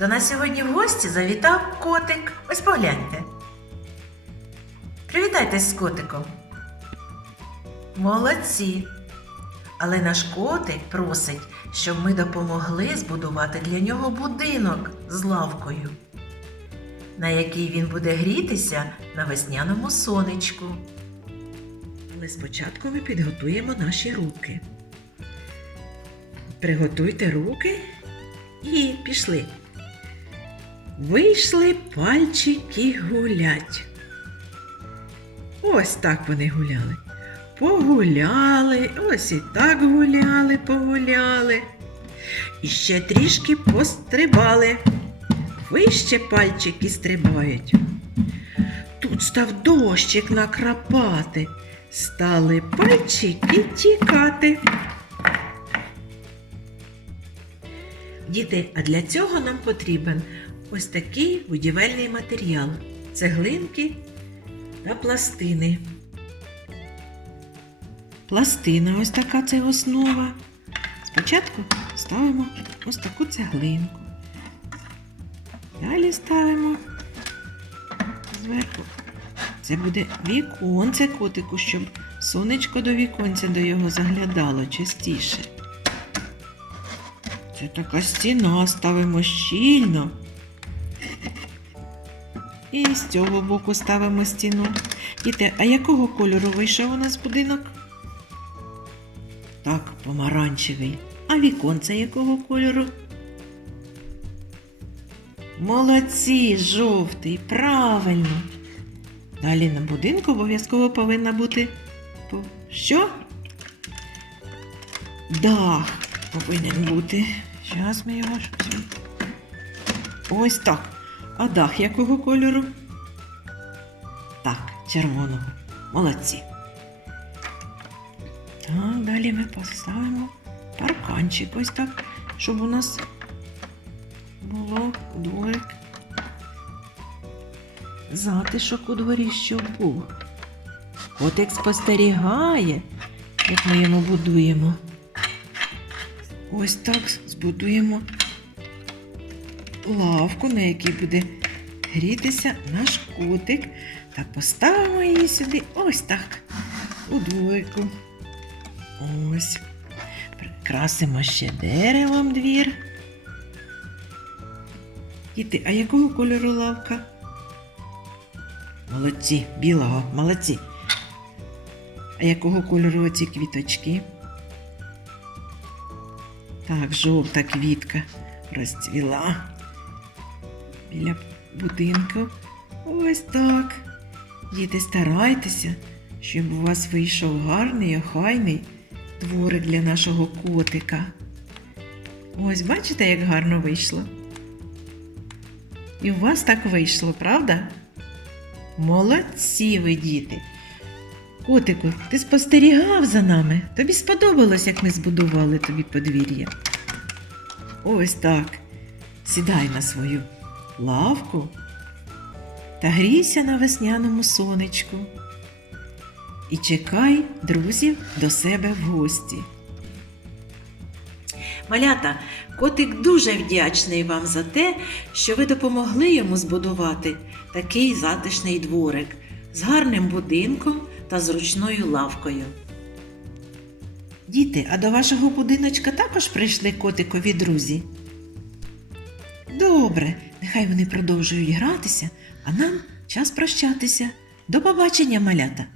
До нас сьогодні в гості завітав котик. Ось погляньте. Привітайтесь з котиком. Молодці. Але наш котик просить, щоб ми допомогли збудувати для нього будинок з лавкою, на який він буде грітися на весняному сонечку. Але спочатку ми підготуємо наші руки. Приготуйте руки і пішли. Вийшли пальчики гулять. Ось так вони гуляли. Погуляли, ось і так гуляли, погуляли. І ще трішки пострибали. Вище пальчики стрибають. Тут став дощик накрапати. Стали пальчики тікати. Діти, а для цього нам потрібен ось такий будівельний матеріал. Цеглинки та пластини. Пластина ось така це основа. Спочатку ставимо ось таку цеглинку. Далі ставимо зверху. Це буде віконце котику, щоб сонечко до віконця до його заглядало частіше. Це така стіна ставимо щільно. І з цього боку ставимо стіну. Діти, а якого кольору вийшов у нас будинок? Так, помаранчевий. А віконце якого кольору? Молодці, жовтий, правильно. Далі на будинку обов'язково повинна бути що? Дах повинен бути. Зараз ми його Ось так. А дах якого кольору? Так, червоного. Молодці. Так, далі ми поставимо парканчик ось так, щоб у нас було дворик. Затишок у дворі, щоб був. Котик спостерігає, як ми йому будуємо. Ось так збудуємо лавку, на якій буде грітися наш котик. Та поставимо її сюди ось так, у дворику. Ось. Прикрасимо ще деревом двір. Діти, а якого кольору лавка? Молодці, білого, молодці. А якого кольору оці квіточки? Так, жовта квітка розцвіла біля будинку. Ось так. Діти, старайтеся, щоб у вас вийшов гарний, охайний дворик для нашого котика. Ось бачите, як гарно вийшло. І у вас так вийшло, правда? Молодці ви, діти. Котику, ти спостерігав за нами? Тобі сподобалось, як ми збудували тобі подвір'я. Ось так. Сідай на свою лавку та грійся на весняному сонечку. І чекай друзів до себе в гості. Малята, котик дуже вдячний вам за те, що ви допомогли йому збудувати такий затишний дворик з гарним будинком та зручною лавкою. Діти, а до вашого будиночка також прийшли котикові друзі? Добре, нехай вони продовжують гратися, а нам час прощатися. До побачення, малята!